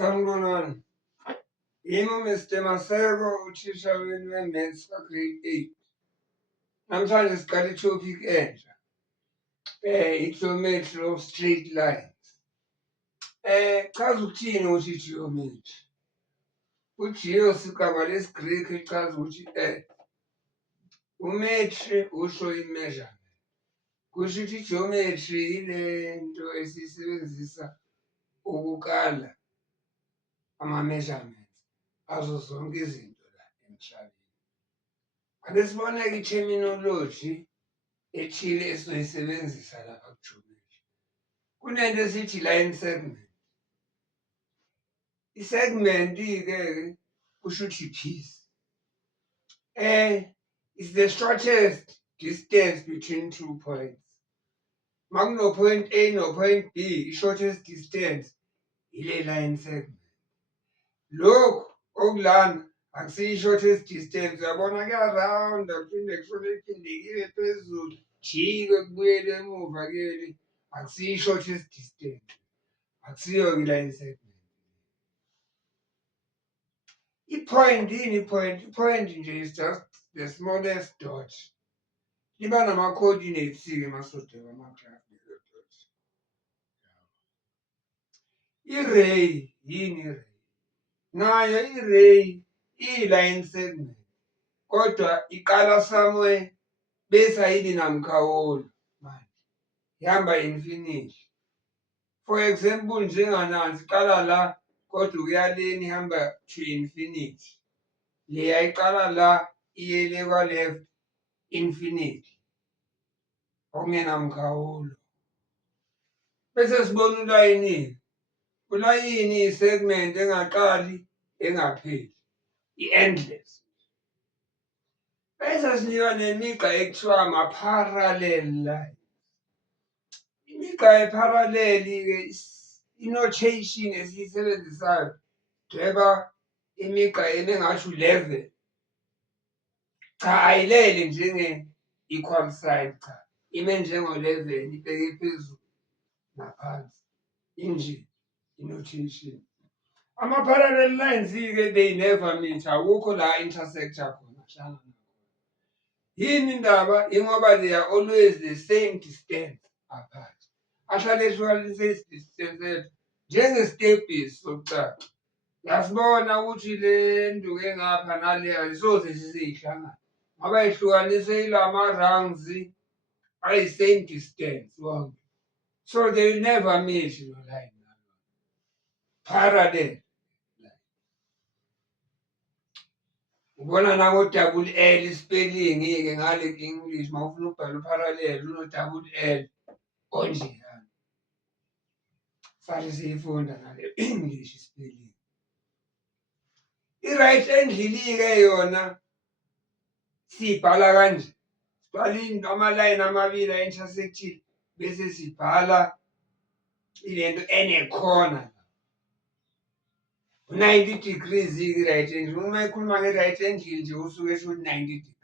Sanibonani. Yimi uMr Maseko, uthisha wenu we-Maths ka-Grade 8. Namhlanje siqala i-topic entsha. I-geometry of straight lines. Chaza ukuthini ukuthi i-geometry? U-geo sigaba lesi-Greek ichaza ukuthi umetri usho i-measurement. Kusho ukuthi i-geometry ilento esiyisebenzisa ukukala ama-measurements azo zonke izinto la emhlabeni. Ake sibone-ke i-terminology ethile esizoyisebenzisa lapha ku-geometry. Kunento esithi line segment. I-segment-ke kusho ukuthi i-piece. It's the shortest distance between 2 points. Makuno-point A no-point B, i-shortest distance ile line segment. Lokhu okulana akusiyo i-shortest distance, uyabona kuya-round-a kuphinde kushone kuphindekile phezulu, jike kubuyele emuva kuyele, akusiyo i-shortest distance, akusiyo-ke i-line segment. I-point yini i-point? I-point nje is just the smallest dot. Liba nama-coordinates-ke masodela ama-graph lelo dot. I-ray yini i-ray? Nayo i-ray iyi-line segment, kodwa iqala somewhere bese ayibi namkhawulo manje, ihamba infinity. For example, njenganansi iqala la kodwa ukuya leni ihamba to infinity. Leya iqala la iye le kwa-left infinity, okungenamkhawulo. Bese sibona ulayini. Ulayini iyi-segment engaqali engapheli, i-endless. Bese sinika nemigqa ekuthiwa ama-parallel lines. Imigqa ye-parallel-ke i-notation esiyisebenzisayo dweba imigqa engathi u-level. Cha, ayilele njenge-equal sign, cha, ime njengo-level ibheke phezulu naphansi, inje i-notation. Ama-parallel lines-ke they never meet, awukho la intersector khona hlangana khona. Yini indaba? Ingoba they are always the same distance apart. Ahlale ehlukanise distance njenge-stepbase sokucala. Yasibona ukuthi le nduku engapha naleya ayisoze zizeyihlangana ngoba ihlukaniswe ilama-rungs ayi-same distance wonke. So they will never meet lo line nalo. Parallel. Ubona nango-double L i-spelling-ke ngale English mawufuna ukubhala u-parallel uno-double L onjeyana. Sale siyifunda ngale English spelling. I-right angle-ke yona siyibhala kanje. Sibhala ama-line amabili a-intersect-ile bese sibhala ilento enekhona. 90 degrees i-right angle. Uma ekhuluma nge-right angle nje usuke esho 90 degrees.